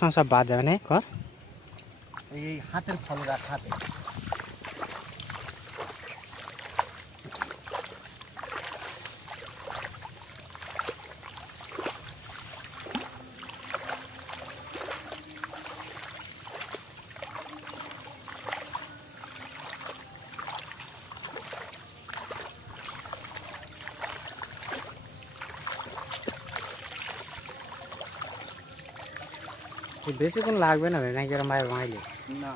সব বাদ যাবে না কর এই হাতের ফল রাখ হাতে বেশিক্ষণ লাগবে না নাকি এরকম ভাই ভাঙাইলে না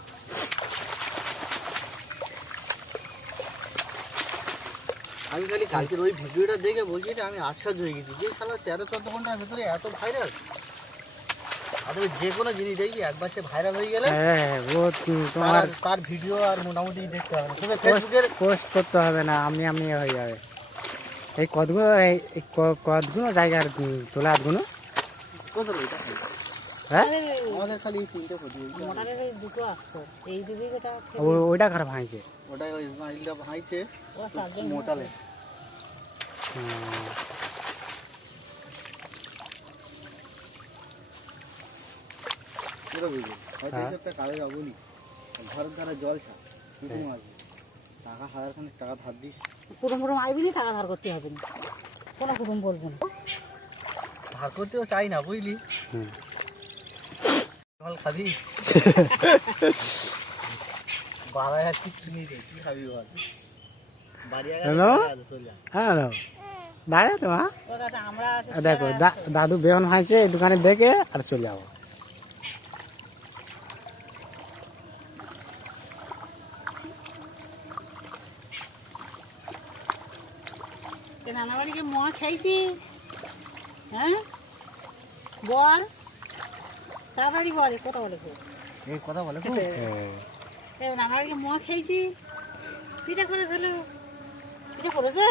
আমি খালি কালকের ওই ভিডিওটা দেখে বলছি যে আমি আশ্চর্য হয়ে গেছি যে খেলা 13-14 ঘন্টার ভেতরে এত ভাইরাল আর যে কোনো জিনিস দেখবি একবার সে ভাইরাল হয়ে গেলে তোমার তার ভিডিও আর মোটামুটি দেখতে হবে না ফেসবুকের পোস্ট করতে হবে না আমি হয়ে যাবে এই কতগুলো জায়গার তোলা গুলো কত হ্যাঁ আমাদের খালি তিনটে ফটো দুটো আসতো এই দিকে ওইটা খারাপ ভাঙছে ওটাই ওই ইসমাইলটা ভাঙছে মোটালে পুরো বুঝলি হয়তো একটা কালে যাবনি ঘরের দ্বারা জলসা কুটুম আসবে টাকা 1000 টাকা ধার দিস কুটুম আইবি না টাকা ধার করতে হবে না কোনো কুটুম বলবো না ধার করতেও চাই না বুঝলি জল খাবি 12,000 কিচ্ছু নেই রে কি খাবি বল বাড়ি হ্যালো দাঁড়িয়ে তো দেখো দাদু বেহন হয়েছে দোকানে দেখে আর চলে যাবো নানা বাড়িকে মোয়া খাইছি হ্যাঁ বল তাড়াতাড়ি বলে কথা বলে এই কথা বলে নানা বাড়িকে মোয়া খাইছি পিঠা করেছিল পিঠা করেছে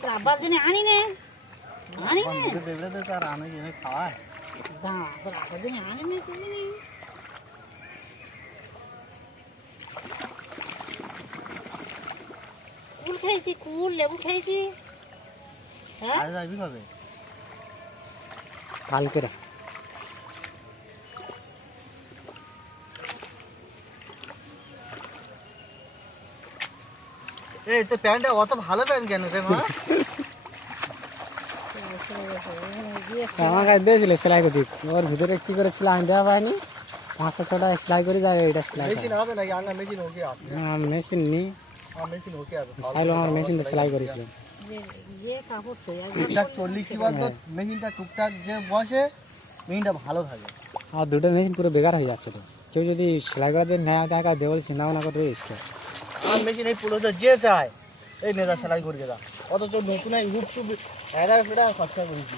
তোর আব্বার জন্য আনি নে আর আমি এনে খাওয়ায় তোর আব্বার জন্য আনি নে কুল খাইছি কুল লেবু খাইছি আজ যাবি কবে কালকে এই তো প্যান্টটা অত ভালো প্যান্ট কেন রে মা আমার কাছে দিয়েছিল সেলাই করতে ওর ভিতরে কি করেছিল আমি দেওয়া পাইনি 500-6টা সেলাই করে যাবে এটা সেলাই মেশিন হবে নাকি আঙ্গা মেশিন ওকে আছে মেশিন নি মেশিন ওকে আছে সাইল আমার মেশিন দিয়ে সেলাই করেছিল টুকটাক চললি কি বলতো মেশিনটা টুকটাক যে বসে মেশিনটা ভালো থাকে আর দুটো মেশিন পুরো বেকার হয়ে যাচ্ছে তো কেউ যদি সেলাই করার জন্য নেয় টাকা দেওয়াল চিন্তা ভাবনা করে এসছে আমার মেশিন এই পুরোটা যে চায় এই নেতা সেলাই করে দেওয়া অথচ নতুন ইউটিউব 1100 টাকা খরচা করেছি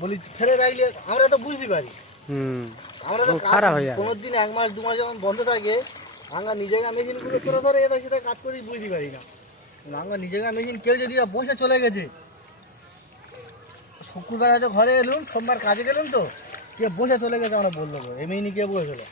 বলি ফেলে রাখলে আমরা তো বুঝতে পারি আমরা তো খারাপ হয়ে যায় কোনোদিন 1 মাস 2 মাস যখন বন্ধ থাকে আমরা নিজেরা মেশিনগুলো করে ধরে এটা সেটা কাজ করি বুঝতে পারি না আমরা নিজেরা মেশিন কেউ যদি বসে চলে গেছে শুক্রবার হয়তো ঘরে এলুম সোমবার কাজে গেলুম তো কে বসে চলে গেছে আমরা বললো এই মেশিন কে বসে চলে